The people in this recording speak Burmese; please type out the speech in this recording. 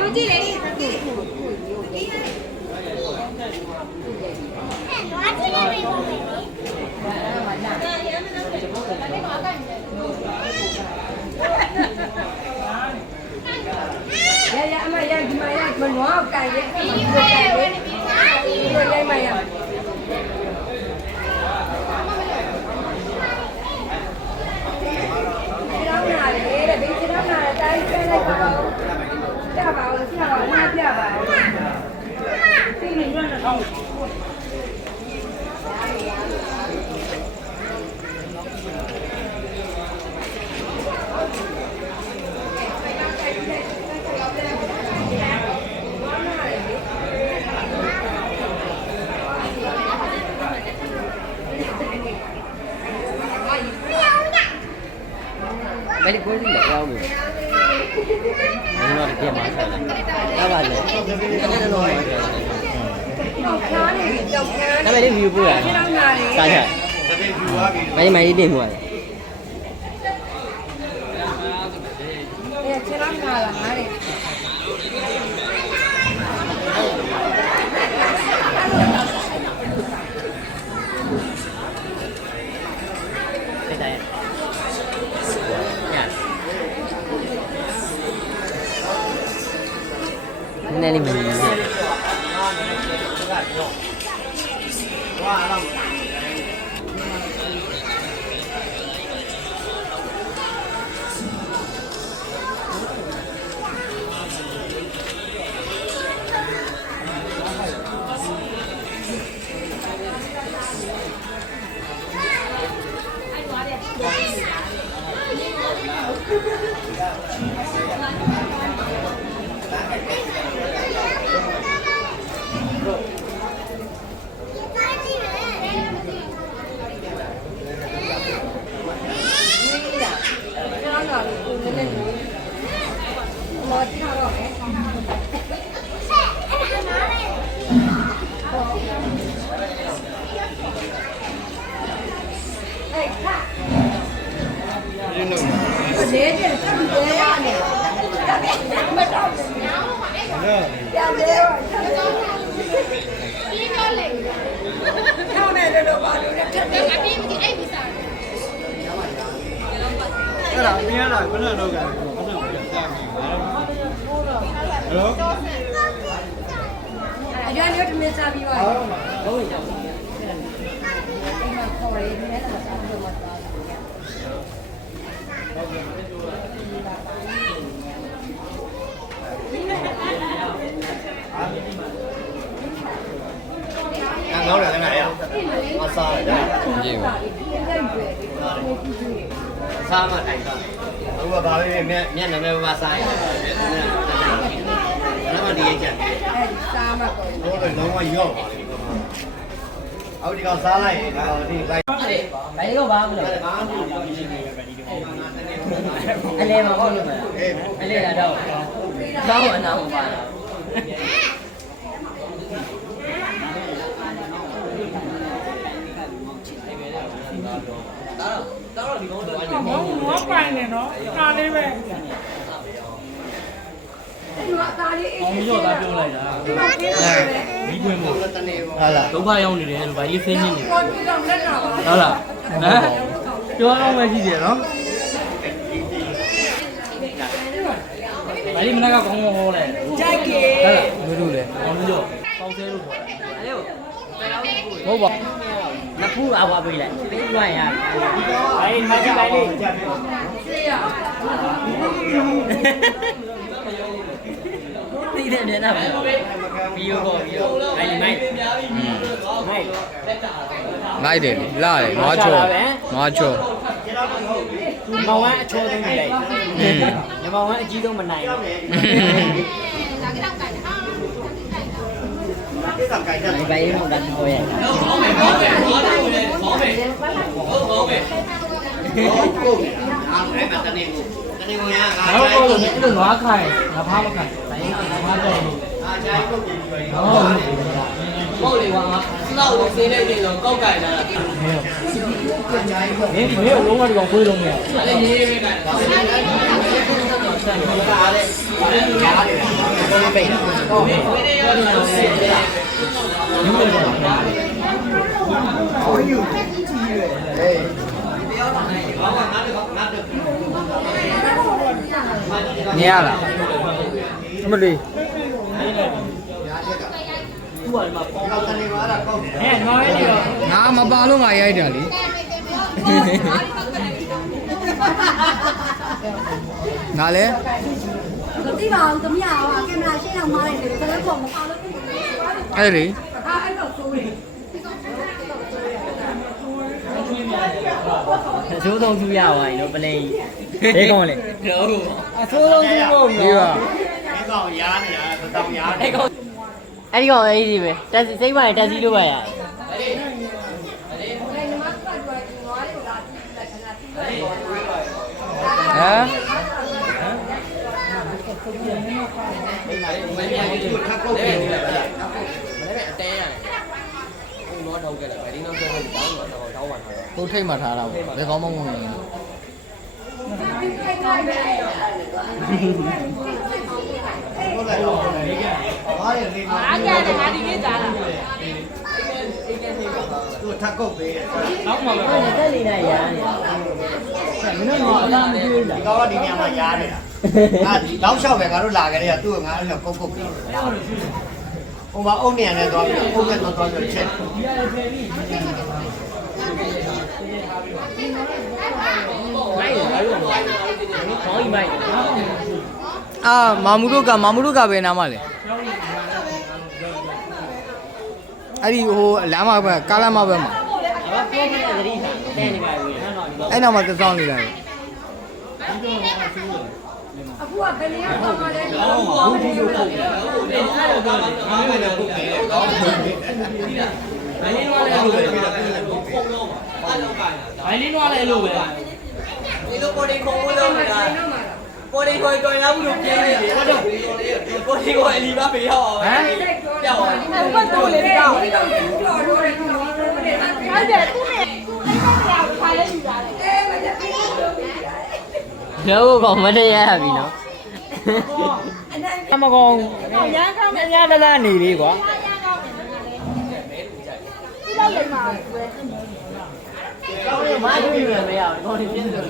ယူကြည့်လေရအမရဒီမရမနွားကန်ရဲ့ဒီရိုက်မရပြပါဦးဆရာတော်ငါပြပါဦးသိနေရတဲ့ထောင်းဘယ်လိုကိုလဲကြောက်လို့你那里变麻烦了，老板呢？那边的鱼不来，啥钱？买一点过来。哎呀，去哪里了？哪里？谁打呀？那里面。Sao mà thành công? Đúng rồi, bảo với mẹ là mẹ ba sai. Nó mà đi chả. Sao mà có rồi nó mà vô. Ông đi còn xa này, đi bay. Đấy có bao rồi. Anh lên mà con luôn mà. Anh lên là đâu? Sao mà nào mà. Nó quay này nó ta đi về ông vô ta vô này là đi quên một đúng phải ông này phải đi xem như này đó là chưa ông về gì vậy đó phải đi mình đang có con hồ này đó là đưa đưa này ông vô câu xe luôn không bỏ nó phú ao qua bị lại biết ngoài à đấy hai cái này đi đi đến đến nào video này mày ngay để la để nói cho mau á cho tôi này nhưng mau á chỉ tôi mình này mày bay một lần thôi à nếu tôi được những đường hóa khai là phá một cảnh đấy là phá rồi cô thì hoàng lâu được xin đây thì rồi câu cải là nếu đúng rồi còn vui luôn nè န်ကြီးကားတဲ့ညားတယ်ဘယ်လိုပိတ်လဲဟုတ်တယ်ယူတယ်ဟိုယူဟေးညရလားအမလေး သူ့ဘာမှပေါင်းတယ်မှာလားကောက်တယ်ငါရဲနေတော့ ငါမပါလို့ငါရိုက်တာလေငါလဲ မသိပါဘူးသမီးကကင်မရာရှင်းအောင်မှားလိုက်တယ်ဘယ်လိုပုံမပါလို့ အဲ့လေ အဲ့တော့ဆိုးတယ် အစိုးဆုံးသူရပါရင်တော့ပလိန်ဘဲကောင်းလေဟုတ်အစိုးဆုံးသူမဟုတ်ဘူး ဒီပါ ဒီကောင်ရားနေတာတောင်ရားနေ အဲ့ကောင်အဲ့ဒီပဲတက်စီစိတ်မနဲ့တက်စီလို့ပါရ ဟမ် ခါကုတ်ပြင်နေတယ်ဗျာ ကိုထိတ်မှထားတာပေါ့ဘယ်ကောင်းမဝင်ဘူး ဟုတ်တယ်တော့ဘာရနေမှာအားကြတယ်ငါဒီကိစ္စလားသူထပ်ကုတ်ပေးတယ် နောက်မှပဲတက်လေးနဲ့ရားနေမင်းတို့ကအလားမတွေ့လား ဒီကောင်ကဒီညမှာရားနေတာဒီတောက်လျှောက်ပဲငါတို့လာကြတဲ့ကသူ့ကိုငါအဲ့လိုကုတ်ပေးတယ်ဟိုမှာအုံနေရနဲ့သွားပြီးအုံနဲ့သွားပြီးချက် ဒီရတယ်ဖယ်ပြီးမိုက်တယ်ဘာလို့ခေါင်းကြီးမိုက် အာမာမူတို့ကပဲနားမလဲအဲ့ဒီဟိုလမ်းမှာပဲကားလမ်းမှာပဲမှာ ဘာပြောမလဲသတိထားတဲနေပါဘူးနော်ဒီ အဲ့နောက်မှာသစောင်းနေလိုက် အခုကဘယ်နေရာမှာလဲ ဘူးဒီလိုပုံတယ်ဟုတ်တယ်အဲ့လိုပြောတယ်ငါမင်းလည်းပုတ်တယ်ကောင်းတယ်ဘိုင်းလင်းသွားလဲလို့ပဲပုံတော့ဘာလို့ကဘိုင်းလင်းသွားလဲလို့ပဲဒီလိုပေါ်ဒီခုံလို့နေတာပေါ်ဒီခေါ်တော်ရဘူးလို့ပြင်းနေတယ်ဟုတ်တော့ပေါ်ဒီခေါ်အလီပါပေးရအောင်ဟမ်ပြောင်းအောင် ဘတ်တော့လေတော့တော်တော်တယ်ဟုတ်တယ်သူနဲ့သူအဲ့ဒါခိုင်းလိုက်ယူတာလေအဲမတပိလို့ တော့ကောင်မတရရပြီနော်အမကောင်ရမ်းကောင်းမြတ်လာနေလေးကွာ ဒီလောက်လိမ့်မှာပဲ ကောင်းရမတွေ့ရမရဘူးကောင်းနေပြင်းတယ်